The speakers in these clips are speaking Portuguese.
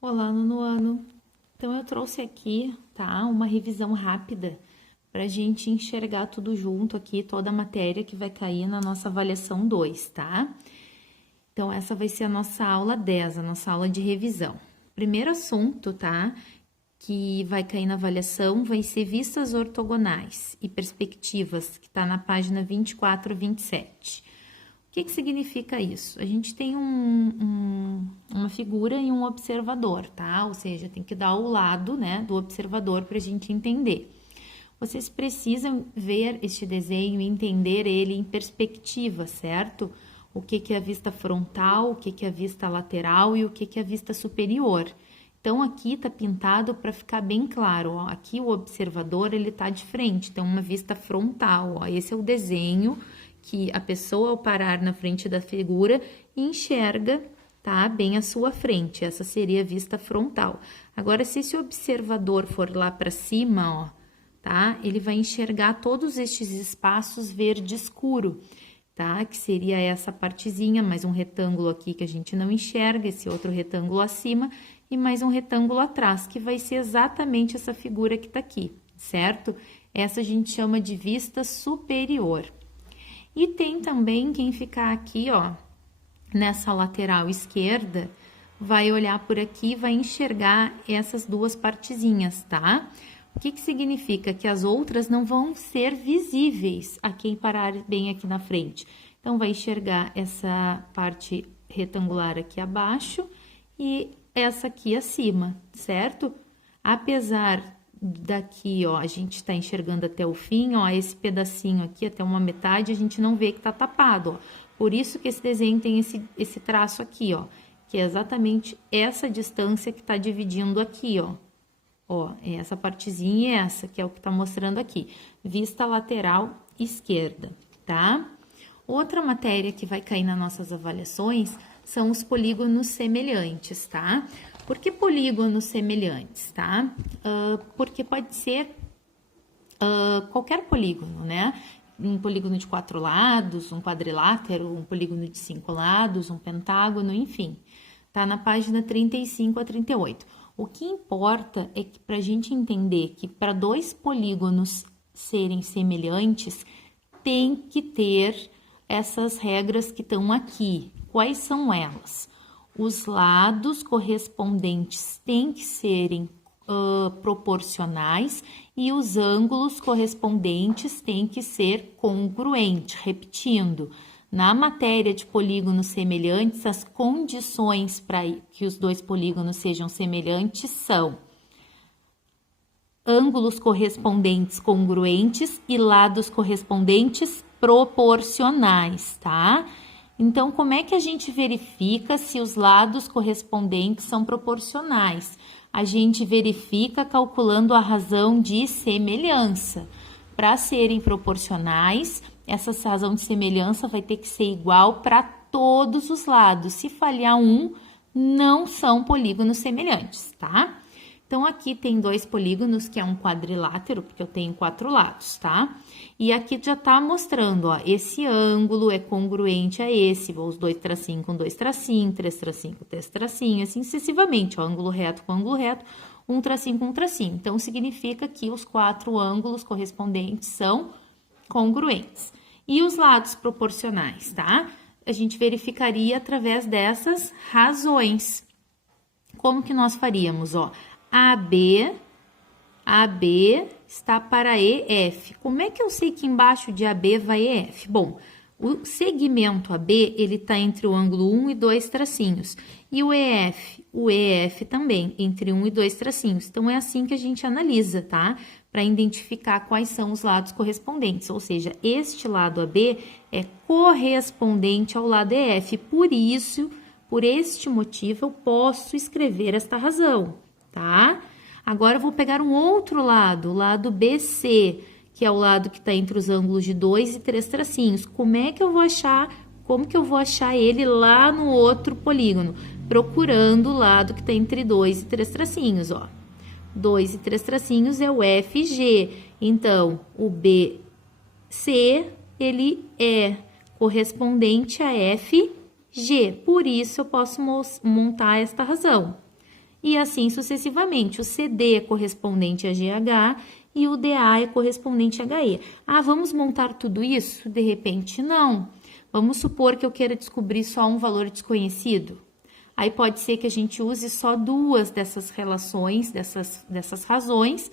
Olá, nono ano. Então, eu trouxe aqui, tá, uma revisão rápida para a gente enxergar tudo junto aqui, toda a matéria que vai cair na nossa avaliação 2, tá? Então, essa vai ser a nossa aula 10, a nossa aula de revisão. Primeiro assunto, tá, que vai cair na avaliação vai ser vistas ortogonais e perspectivas, que está na página 24 a 27. O que significa isso? A gente tem uma figura e um observador, tá? Ou seja, tem que dar o lado, né, do observador para a gente entender. Vocês precisam ver este desenho e entender ele em perspectiva, certo? O que é a vista frontal, o que é a vista lateral e o que é a vista superior. Então, aqui tá pintado para ficar bem claro, ó. Aqui o observador, ele tá de frente, então uma vista frontal, ó. Esse é o desenho que a pessoa, ao parar na frente da figura, enxerga, tá, bem à sua frente. Essa seria a vista frontal. Agora, se esse observador for lá para cima, ó, tá, ele vai enxergar todos estes espaços verde escuro, tá, que seria essa partezinha, mais um retângulo aqui que a gente não enxerga, esse outro retângulo acima e mais um retângulo atrás, que vai ser exatamente essa figura que tá aqui, certo? Essa a gente chama de vista superior. E tem também quem ficar aqui, ó, nessa lateral esquerda, vai olhar por aqui e vai enxergar essas duas partezinhas, tá? O que significa? Que as outras não vão ser visíveis a quem parar bem aqui na frente. Então, vai enxergar essa parte retangular aqui abaixo e essa aqui acima, certo? Apesar daqui, ó, a gente tá enxergando até o fim, ó, esse pedacinho aqui, até uma metade, a gente não vê que tá tapado, ó. Por isso que esse desenho tem esse traço aqui, ó, que é exatamente essa distância que tá dividindo aqui, ó. Ó, é essa partezinha e essa, que é o que tá mostrando aqui. Vista lateral esquerda, tá? Outra matéria que vai cair nas nossas avaliações são os polígonos semelhantes, tá? Por que polígonos semelhantes, tá? Porque pode ser qualquer polígono, né? Um polígono de 4 lados, um quadrilátero, um polígono de 5 lados, um pentágono, enfim. Tá na página 35 a 38. O que importa é que para a gente entender que para dois polígonos serem semelhantes, tem que ter essas regras que estão aqui. Quais são elas? Os lados correspondentes têm que serem proporcionais e os ângulos correspondentes têm que ser congruentes. Repetindo, na matéria de polígonos semelhantes, as condições para que os dois polígonos sejam semelhantes são ângulos correspondentes congruentes e lados correspondentes proporcionais, tá? Então, como é que a gente verifica se os lados correspondentes são proporcionais? A gente verifica calculando a razão de semelhança. Para serem proporcionais, essa razão de semelhança vai ter que ser igual para todos os lados. Se falhar um, não são polígonos semelhantes, tá? Então, aqui tem dois polígonos, que é um quadrilátero, porque eu tenho 4 lados, tá? E aqui já tá mostrando, ó, esse ângulo é congruente a esse, os 2 tracinhos com 2 tracinhos, 3 tracinhos com 3 tracinhos, assim sucessivamente, ó, ângulo reto com ângulo reto, um tracinho com um tracinho. Então, significa que os 4 ângulos correspondentes são congruentes. E os lados proporcionais, tá? A gente verificaria através dessas razões. Como que nós faríamos, ó? AB está para EF. Como é que eu sei que embaixo de AB vai EF? Bom, o segmento AB, ele está entre o ângulo 1 e 2 tracinhos. E o EF também, entre 1 e 2 tracinhos. Então, é assim que a gente analisa, tá? Para identificar quais são os lados correspondentes. Ou seja, este lado AB é correspondente ao lado EF. Por isso, por este motivo, eu posso escrever esta razão, tá? Agora, eu vou pegar um outro lado, o lado BC, que é o lado que está entre os ângulos de 2 e 3 tracinhos. Como que eu vou achar ele lá no outro polígono? Procurando o lado que está entre 2 e 3 tracinhos, ó. 2 e 3 tracinhos é o FG. Então, o BC, ele é correspondente a FG. Por isso, eu posso montar esta razão. e assim sucessivamente. O CD é correspondente a GH e o DA é correspondente a HE. Ah, vamos montar tudo isso? De repente, não. Vamos supor que eu queira descobrir só um valor desconhecido. Aí pode ser que a gente use só duas dessas relações, dessas razões,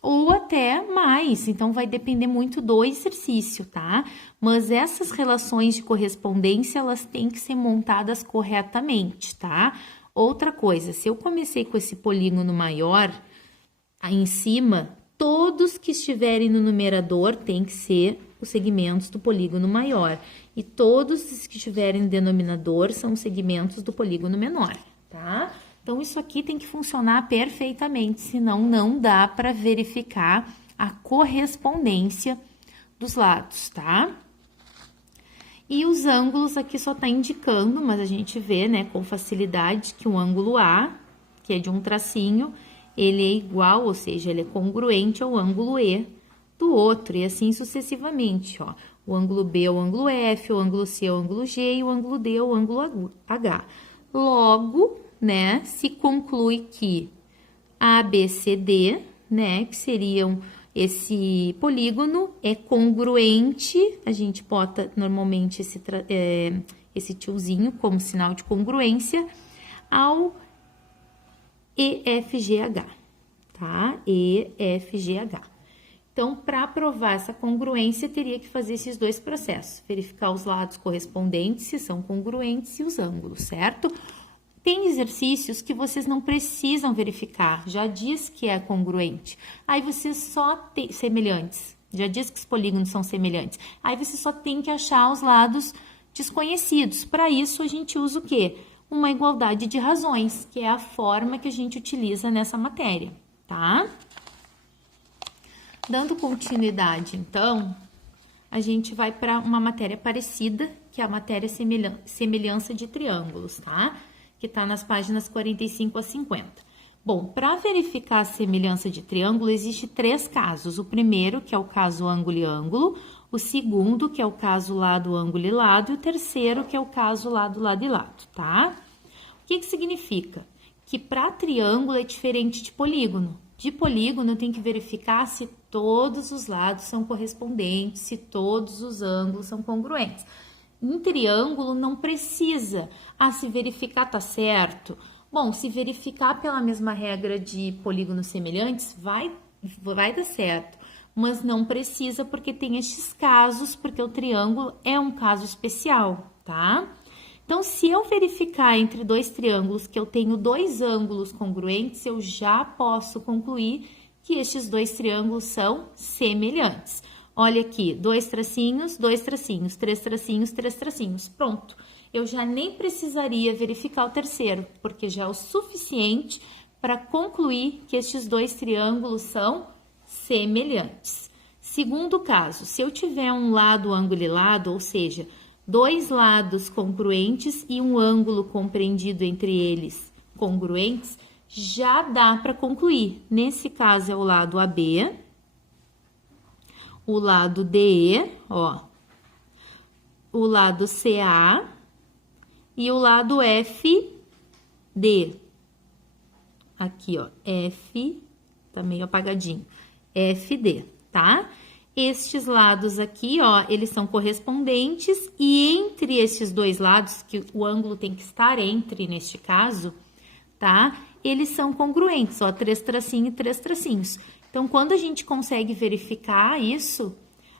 ou até mais. Então, vai depender muito do exercício, tá? Mas essas relações de correspondência, elas têm que ser montadas corretamente, tá? Outra coisa, se eu comecei com esse polígono maior, aí em cima, todos que estiverem no numerador têm que ser os segmentos do polígono maior. E todos os que estiverem no denominador são os segmentos do polígono menor, tá? Então, isso aqui tem que funcionar perfeitamente, senão não dá para verificar a correspondência dos lados, tá? E os ângulos aqui só tá indicando, mas a gente vê, né, com facilidade que o ângulo A, que é de um tracinho, ele é igual, ou seja, ele é congruente ao ângulo E do outro, e assim sucessivamente, ó. O ângulo B é o ângulo F, o ângulo C é o ângulo G e o ângulo D é o ângulo H. Logo, né, se conclui que ABCD, né, que seriam esse polígono, é congruente, a gente bota normalmente esse tiozinho como sinal de congruência, ao EFGH, tá? EFGH. Então, para provar essa congruência, teria que fazer esses dois processos, verificar os lados correspondentes, se são congruentes, e os ângulos, certo? Tem exercícios que vocês não precisam verificar, já diz que é congruente. Aí vocês só tem semelhantes, já diz que os polígonos são semelhantes. Aí você só tem que achar os lados desconhecidos. Para isso, a gente usa o quê? Uma igualdade de razões, que é a forma que a gente utiliza nessa matéria, tá? Dando continuidade, então, a gente vai para uma matéria parecida, que é a matéria semelhança de triângulos, tá? Que tá nas páginas 45 a 50. Bom, para verificar a semelhança de triângulo, existe 3 casos. O primeiro, que é o caso ângulo e ângulo. O segundo, que é o caso lado, ângulo e lado. E o terceiro, que é o caso lado, lado e lado, tá? O que significa? Que para triângulo é diferente de polígono. De polígono, eu tenho que verificar se todos os lados são correspondentes, se todos os ângulos são congruentes. Em triângulo, não precisa. Ah, se verificar tá certo? Bom, se verificar pela mesma regra de polígonos semelhantes, vai dar certo. Mas não precisa porque tem estes casos, porque o triângulo é um caso especial, tá? Então, se eu verificar entre dois triângulos que eu tenho 2 ângulos congruentes, eu já posso concluir que estes 2 triângulos são semelhantes. Olha aqui, 2 tracinhos, 2 tracinhos, 3 tracinhos, 3 tracinhos. Pronto. Eu já nem precisaria verificar o terceiro, porque já é o suficiente para concluir que estes 2 triângulos são semelhantes. Segundo caso, se eu tiver um lado, ângulo e lado, ou seja, 2 lados congruentes e um ângulo compreendido entre eles congruentes, já dá para concluir. Nesse caso é o lado AB, o lado DE, ó, o lado CA e o lado FD. Aqui, ó, F, tá meio apagadinho, FD, tá? Estes lados aqui, ó, eles são correspondentes e entre esses 2 lados, que o ângulo tem que estar entre neste caso, tá? Eles são congruentes, ó, 3 tracinhos e 3 tracinhos. Então, quando a gente consegue verificar isso,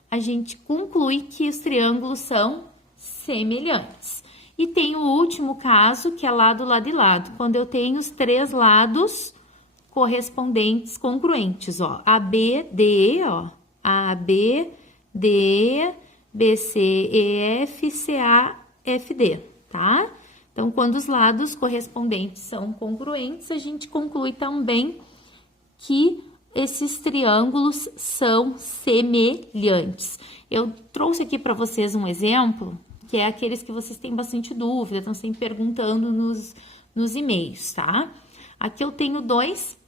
a gente conclui que os triângulos são semelhantes. E tem o último caso, que é lado, lado e lado, quando eu tenho os 3 lados correspondentes congruentes, ó, AB, DE, ó, AB, DE, BC, EF, CA, FD, tá? Então, quando os lados correspondentes são congruentes, a gente conclui também que esses triângulos são semelhantes. Eu trouxe aqui para vocês um exemplo, que é aqueles que vocês têm bastante dúvida, estão sempre perguntando nos e-mails, tá? Aqui eu tenho 2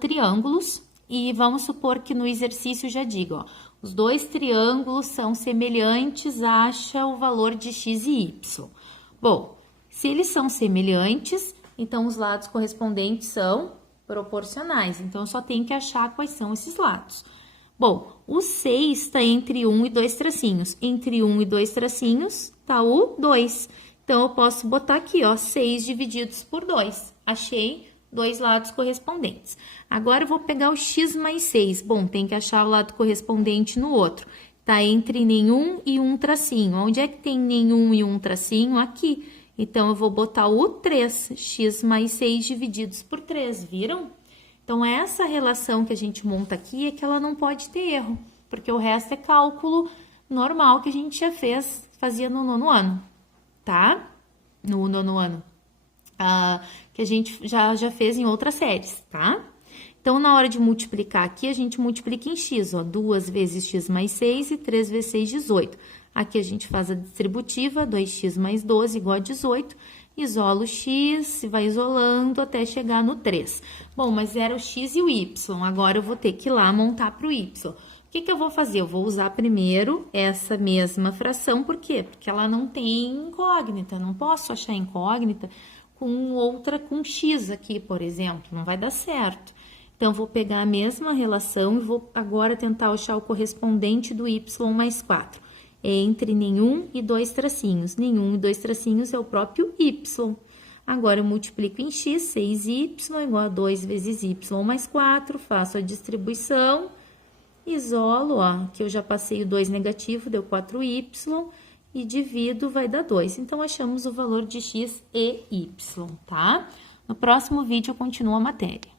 triângulos e vamos supor que no exercício já diga, ó, os 2 triângulos são semelhantes, acha o valor de x e y. Bom, se eles são semelhantes, Então, os lados correspondentes são proporcionais. Então, eu só tenho que achar quais são esses lados. Bom, o 6 está entre 1 e 2 tracinhos. Entre 1 e 2 tracinhos está o 2. Então, eu posso botar aqui, ó, 6 divididos por 2. Achei dois lados correspondentes. Agora, eu vou pegar o x mais 6. Bom, tem que achar o lado correspondente no outro. Tá entre nenhum e um tracinho. Onde é que tem nenhum e um tracinho? Aqui. Então, eu vou botar o 3, x mais 6 divididos por 3, viram? Então, essa relação que a gente monta aqui é que ela não pode ter erro, porque o resto é cálculo normal que a gente já fazia no nono ano, tá? No nono ano, que a gente já fez em outras séries, tá? Então, na hora de multiplicar aqui, a gente multiplica em x, ó, 2 vezes x mais 6 e 3 vezes 6, 18. Aqui a gente faz a distributiva, 2x mais 12 igual a 18, isola o x e vai isolando até chegar no 3. Bom, mas era o x e o y, agora eu vou ter que ir lá montar para o y. O que eu vou fazer? Eu vou usar primeiro essa mesma fração, por quê? Porque ela não tem incógnita, não posso achar incógnita com x aqui, por exemplo, não vai dar certo. Então, vou pegar a mesma relação e vou agora tentar achar o correspondente do y mais 4. É entre nenhum e 2 tracinhos. Nenhum e 2 tracinhos é o próprio y. Agora, eu multiplico em x, 6y igual a 2 vezes y mais 4. Faço a distribuição, isolo, ó, que eu já passei o 2 negativo, deu 4y, e divido, vai dar 2. Então, achamos o valor de x e y, tá? No próximo vídeo, eu continuo a matéria.